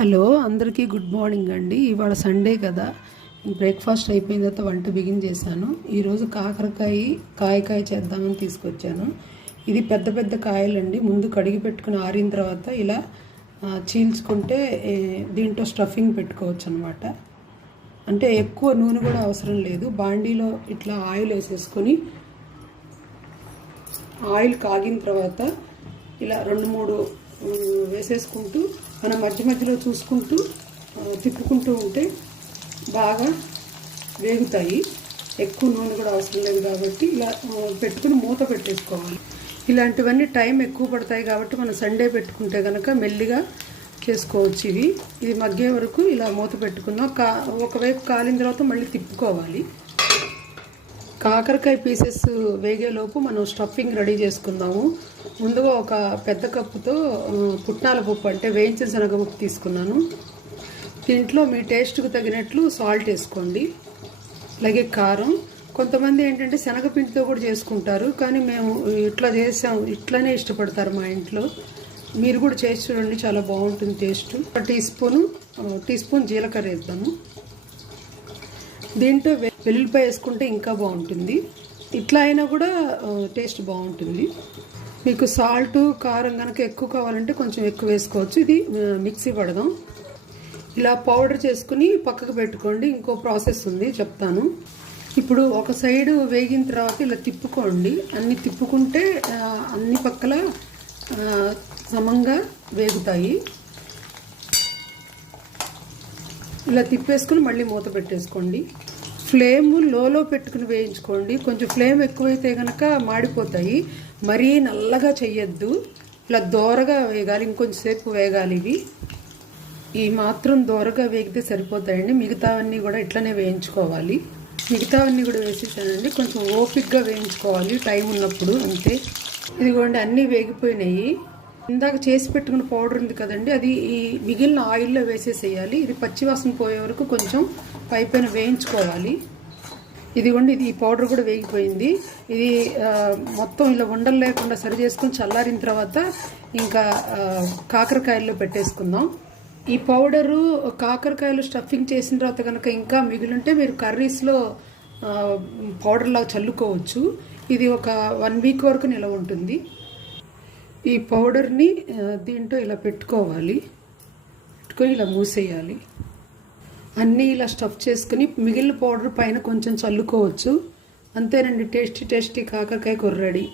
Hello అందరికీ good morning అండి. ఇవాళ సండే కదా, బ్రేక్ఫాస్ట్ అయిపోయిన తర్వాత వంట బిగిన్ చేశాను. ఈరోజు కాకరకాయ చేద్దామని తీసుకొచ్చాను. ఇది పెద్ద పెద్ద కాయలండి. ముందు కడిగి పెట్టుకుని ఆరిన తర్వాత ఇలా చీల్చుకుంటే దీంట్లో స్టఫింగ్ పెట్టుకోవచ్చు అనమాట. అంటే ఎక్కువ నూనె కూడా అవసరం లేదు. బాండీలో ఇట్లా ఆయిల్ వేసేసుకొని ఆయిల్ కాగిన తర్వాత ఇలా 2-3 వేసేసుకుంటూ మనం మధ్య మధ్యలో చూసుకుంటూ తిప్పుకుంటూ ఉంటే బాగా వేగుతాయి. ఎక్కువ నూనె కూడా అవసరం లేదు కాబట్టి ఇలా పెట్టుకుని మూత పెట్టేసుకోవాలి. ఇలాంటివన్నీ టైం ఎక్కువ పడతాయి కాబట్టి మనం సండే పెట్టుకుంటే కనుక మెల్లిగా చేసుకోవచ్చు. ఇది మగ్గే వరకు ఇలా మూత పెట్టుకుందాం. ఒకవైపు కాలిన తర్వాత మళ్ళీ తిప్పుకోవాలి. కాకరకాయ పీసెస్ వేగేలోపు మనం స్టఫింగ్ రెడీ చేసుకుందాము. ముందుగా ఒక పెద్ద కప్పుతో పుట్నాల పప్పు అంటే వేయించిన శనగపప్పు తీసుకున్నాను. దీంట్లో మీ టేస్ట్కు తగినట్లు సాల్ట్ వేసుకోండి, అలాగే కారం. కొంతమంది ఏంటంటే శనగపిండితో కూడా చేసుకుంటారు, కానీ మేము ఇట్లా చేసాం, ఇట్లానే ఇష్టపడతారు మా ఇంట్లో. మీరు కూడా చేసి చూడండి, చాలా బాగుంటుంది టేస్ట్. ఒక టీ స్పూన్ జీలకర్ర వేద్దాము. దీంట్లో వెల్లుల్లిపాయ వేసుకుంటే ఇంకా బాగుంటుంది. ఇట్లా అయినా కూడా టేస్ట్ బాగుంటుంది. మీకు సాల్ట్ కారం కనుక ఎక్కువ కావాలంటే కొంచెం ఎక్కువ వేసుకోవచ్చు. ఇది మిక్సీ పడదాం. ఇలా పౌడర్ చేసుకుని పక్కకు పెట్టుకోండి. ఇంకో ప్రాసెస్ ఉంది, చెప్తాను. ఇప్పుడు ఒక సైడ్ వేగిన తర్వాత ఇలా తిప్పుకోండి. అన్ని తిప్పుకుంటే అన్ని పక్కల సమంగా వేగుతాయి. ఇలా తిప్పేసుకుని మళ్ళీ మూత పెట్టేసుకోండి. ఫ్లేమ్ లోలో పెట్టుకుని వేయించుకోండి. కొంచెం ఫ్లేమ్ ఎక్కువైతే కనుక మాడిపోతాయి. మరీ నల్లగా చెయ్యొద్దు, ఇలా దోరగా వేగాలి. ఇంకొంచెం సేపు వేగాలి. ఈ మాత్రం దోరగా వేగితే సరిపోతాయండి. మిగతావన్నీ కూడా ఇట్లనే వేయించుకోవాలి. మిగతావన్నీ కూడా వేసేసానండి. కొంచెం ఓపిక్గా వేయించుకోవాలి టైం ఉన్నప్పుడు, అంతే. ఇదిగోండి అన్నీ వేగిపోయినాయి. ఇందాక చేసి పెట్టుకున్న పౌడర్ ఉంది కదండి, అది ఈ మిగిలిన ఆయిల్లో వేసేసేయాలి. ఇది పచ్చివాసన పోయే వరకు కొంచెం పైపైన వేయించుకోవాలి. ఇదిగోండి ఈ పౌడర్ కూడా వేగిపోయింది. ఇది మొత్తం ఇలా ఉండలు లేకుండా సరి చేసుకుని చల్లారిన తర్వాత ఇంకా కాకరకాయల్లో పెట్టేసుకుందాం. ఈ పౌడరు కాకరకాయలు స్టఫింగ్ చేసిన తర్వాత కనుక ఇంకా మిగిలింటే మీరు కర్రీస్లో పౌడర్ లాగా చల్లుకోవచ్చు. ఇది ఒక 1 వీక్ వరకు నిలవ ఉంటుంది. ఈ పౌడర్ని దీంట్లో ఇలా పెట్టుకోవాలి. పెట్టుకొని ఇలా మూసేయాలి. అన్నీ ఇలా స్టఫ్ చేసుకుని మిగిలిన పౌడర్ పైన కొంచెం చల్లుకోవచ్చు. అంతేనండి, టేస్టీ కాకరకాయ కూర రెడీ.